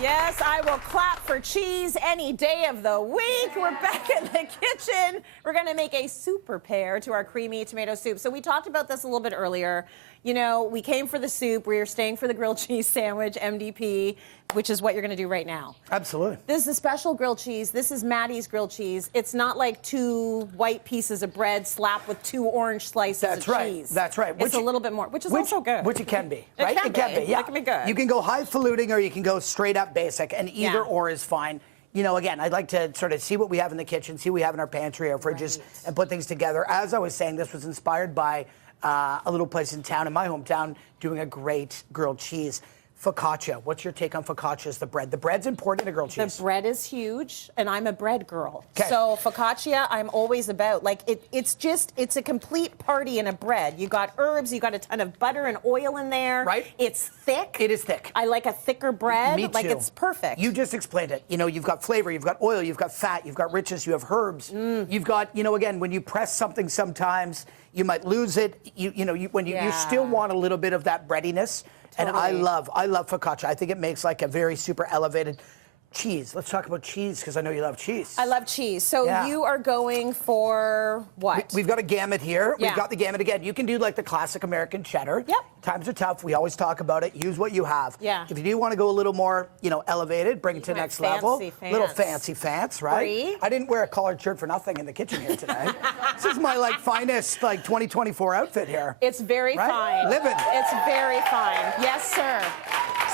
Yes, I will clap for cheese any day of the week. We're back in the kitchen. We're going to make a super pair to our creamy tomato soup. So we talked about this a little bit earlier. You know, we came for the soup. We are staying for the grilled cheese sandwich, MDP, which is what you're going to do right now. Absolutely. This is a special grilled cheese. This is Maddie's grilled cheese. It's not like two white pieces of bread slapped with two orange slices of cheese. That's right. It's a little bit more, which is also good. Which it can be, right? It can be. Yeah. It can be good. You can go highfalutin or you can go straight up basic, and either or is fine. You know, again, I'd like to sort of see what we have in the kitchen, see what we have in our pantry, our fridges, and put things together. As I was saying, this was inspired by a little place in town, in my hometown, doing a great grilled cheese. Focaccia. What's your take on focaccia as the bread? The bread's important in a grilled cheese. The bread is huge, and I'm a bread girl. Okay. So focaccia, I'm always about. Like, it's a complete party in a bread. You got herbs, you got a ton of butter and oil in there. Right. It's thick. It is thick. I like a thicker bread. Me too. Like, it's perfect. You just explained it. You know, you've got flavor, you've got oil, you've got fat, you've got richness, you have herbs. You've got, you know, again, when you press something sometimes, you might lose it. You still want a little bit of that breadiness. Totally. And I love focaccia. I think it makes like a very super elevated cheese. Let's talk about cheese, because I know you love cheese. I love cheese. So you are going for what? We've got a gamut here. Yeah. We've got the gamut again. You can do like the classic American cheddar. Yep. Times are tough. We always talk about it. Use what you have. Yeah. If you do want to go a little more, you know, elevated, bring it to the next level. Little fancy fants, right? Brie. I didn't wear a collared shirt for nothing in the kitchen here today. This is my like finest like 2024 outfit here. It's very fine. Living. It's very fine. Yes, sir.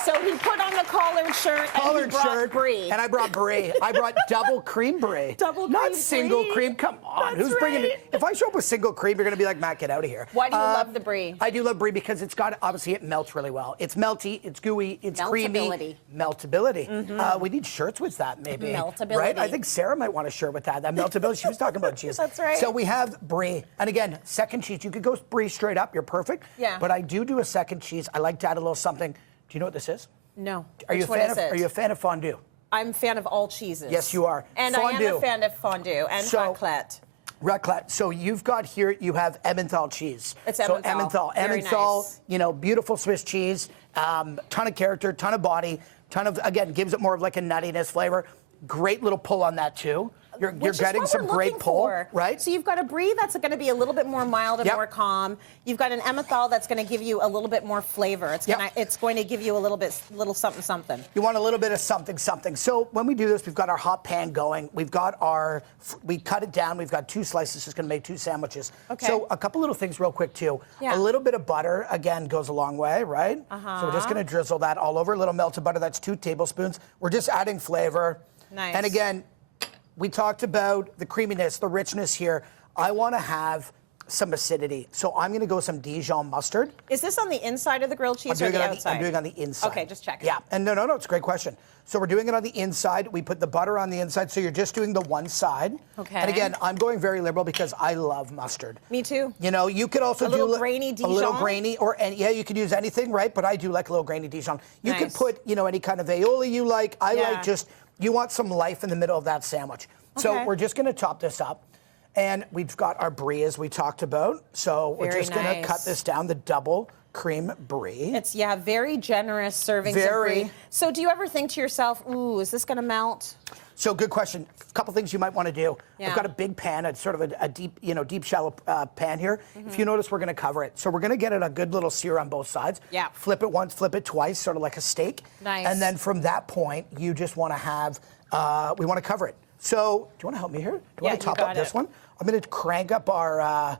So he put on the collared shirt and he brought brie. And I brought brie. I brought double cream brie. Double cream Not single brie. cream. Come on. That's Who's bringing it? If I show up with single cream, you're going to be like, Matt, get out of here. Why do you love the brie? I do love brie because it's got, obviously, it melts really well. It's melty, it's gooey, it's creamy. Meltability. We need shirts with that, maybe. Meltability. Right? I think Sarah might want a shirt with that. That meltability. She was talking about cheese. That's right. So we have brie. And again, second cheese. You could go brie straight up. You're perfect. Yeah. But I do a second cheese. I like to add a little something. Do you know what this is? No. Are you a fan of fondue? I'm a fan of all cheeses. Yes, you are. And fondue. I am a fan of fondue and raclette. Raclette. So you've got here, you have Emmental cheese. It's So Emmental. Very Emmental, nice. you know, beautiful Swiss cheese, ton of character, ton of body, ton of, again, gives it more of like a nuttiness flavor. Great little pull on that too. You're getting some great pull, right? So you've got a brie that's going to be a little bit more mild and more calm. You've got an Emmental that's going to give you a little bit more flavor. It's going to give you a little something something. You want a little bit of something something. So when we do this, we've got our hot pan going. We've got we cut it down. We've got two slices. Just going to make two sandwiches. Okay. So a couple little things real quick too. Yeah. A little bit of butter again goes a long way, right? So we're just going to drizzle that all over. A little melted butter. That's 2 tablespoons. We're just adding flavor. Nice. And again, we talked about the creaminess, the richness here. I want to have some acidity. So I'm going to go some Dijon mustard. Is this on the inside of the grilled cheese or the outside? I'm doing it on the inside. Okay, just check. Yeah, and no, it's a great question. So we're doing it on the inside. We put the butter on the inside, so you're just doing the one side. Okay. And again, I'm going very liberal because I love mustard. Me too. You know, you could also do a little grainy Dijon. A little grainy, yeah, you could use anything, right? But I do like a little grainy Dijon. You could put, you know, any kind of aioli you like. I like just, you want some life in the middle of that sandwich. So we're just going to top this up. And we've got our brie, as we talked about. So we're just going to cut this down, the double cream brie. It's, very generous servings of brie. So do you ever think to yourself, ooh, is this going to melt? So good question. A couple things you might want to do. Yeah. I've got a big pan, it's sort of a deep, deep shallow pan here. If you notice, we're going to cover it. So we're going to get it a good little sear on both sides. Yeah. Flip it once, flip it twice, sort of like a steak. Nice. And then from that point, you just want to have, we want to cover it. So, do you want to help me here? Do you want to top up this one? I'm going to crank up our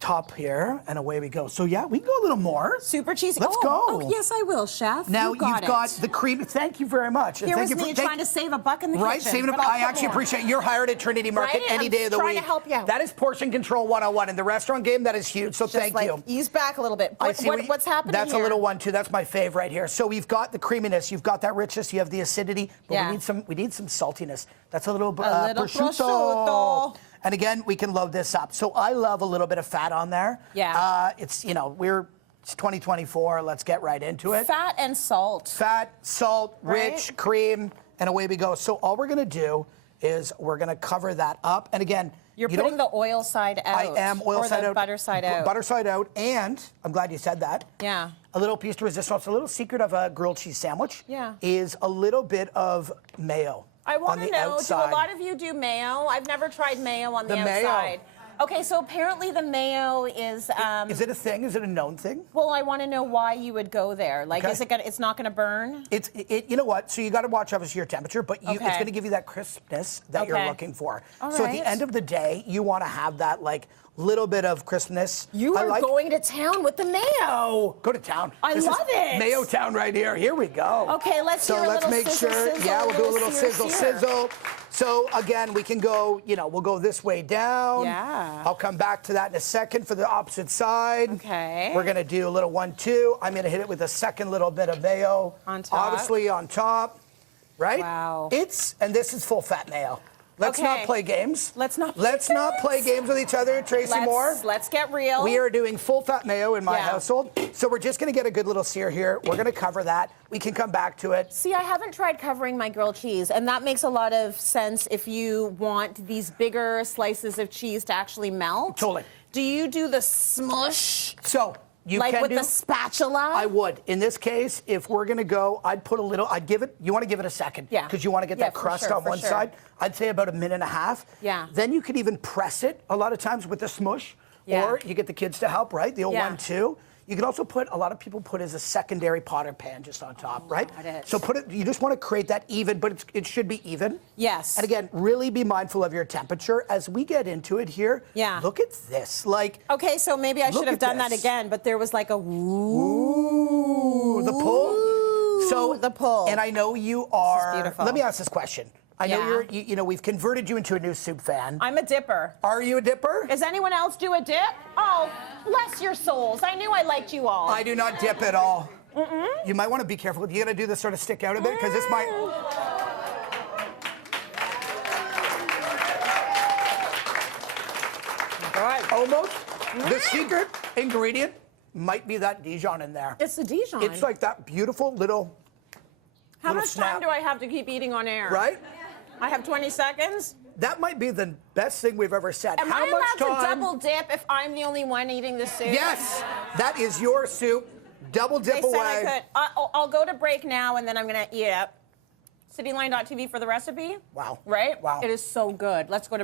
top here, and away we go. So yeah, we can go a little more. Super cheesy. Let's go. Oh, yes, I will, Chef. Now you've got the cream. Thank you very much. Here was me trying to save a buck in the kitchen. Right, saving a buck. I actually appreciate it. You're hired at Trinity Market any day of the week. Trying to help you out. That is portion control 101 in the restaurant game. That is huge. So thank you. Ease back a little bit. What's happening That's here? a little one too. That's my fave right here. So we've got the creaminess. You've got that richness. You have the acidity. But we need some saltiness. That's a little prosciutto. And again, we can load this up. So I love a little bit of fat on there. Yeah. It's 2024. Let's get right into it. Fat and salt. Fat, salt, rich, cream, and away we go. So all we're going to do is we're going to cover that up. And again, you're putting the oil side out. I am oil side out. Butter side out. Butter side out. And I'm glad you said that. Yeah. a little piece de resistance. A little secret of a grilled cheese sandwich is a little bit of mayo. I want to know, outside. do a lot of you do mayo? I've never tried mayo on the mayo. outside. Okay, so apparently the mayo is... Is it a thing? Is it a known thing? Well, I want to know why you would go there. Like, is it gonna, it's not going to burn? You know what? So you got to watch obviously your temperature, but it's going to give you that crispness that you're looking for. So at the end of the day, you want to have that like little bit of crispness. You are going to town with the mayo. Go to town. I love it. Mayo town right here. Here we go. Okay, let's do a little make sizzle, sure. sizzle, Yeah, we'll do a little sear. sizzle. So again, we can go, we'll go this way down. Yeah. I'll come back to that in a second for the opposite side. Okay. We're going to do a little 1-2. I'm going to hit it with a second little bit of mayo. On top. Obviously on top. Right? Wow. And this is full fat mayo. Let's not play games. Let's not play games with each other, Tracy Moore. Let's get real. We are doing full fat mayo in my household. So we're just going to get a good little sear here. We're going to cover that. We can come back to it. See, I haven't tried covering my grilled cheese, and that makes a lot of sense if you want these bigger slices of cheese to actually melt. Totally. Do you do the smush? So you like can with do, the spatula? I would. In this case, if we're going to go, I'd put a little, you want to give it a second. Yeah. Because you want to get that crust on one side. I'd say about 1.5 minutes. Yeah. Then you could even press it a lot of times with the smush. Yeah. Or you get the kids to help, right? The old 1-2. You can also put, a lot of people put as a secondary pot or pan just on top, right? So put it, you just want to create that even, but it should be even. Yes. And again, really be mindful of your temperature. As we get into it here, look at this. Like, okay, so maybe I should have done that again, but there was like a ooh, the pull. So the pull. And I know you are. This is beautiful. Let me ask this question. I know we've converted you into a new soup fan. I'm a dipper. Are you a dipper? Does anyone else do a dip? Oh, bless your souls. I knew I liked you all. I do not dip at all. You might want to be careful. You got to do this sort of stick out a bit because this might. Almost. The secret ingredient might be that Dijon in there. It's the Dijon. It's like that beautiful little. How much time do I have to keep eating on air? Right? I have 20 seconds. That might be the best thing we've ever said. Am I allowed to double dip if I'm the only one eating the soup? Yes, that is your soup. Double dip they away. Said I could. I'll go to break now, and then I'm going to eat it. Cityline.tv for the recipe. Wow. Right? Wow. It is so good. Let's go to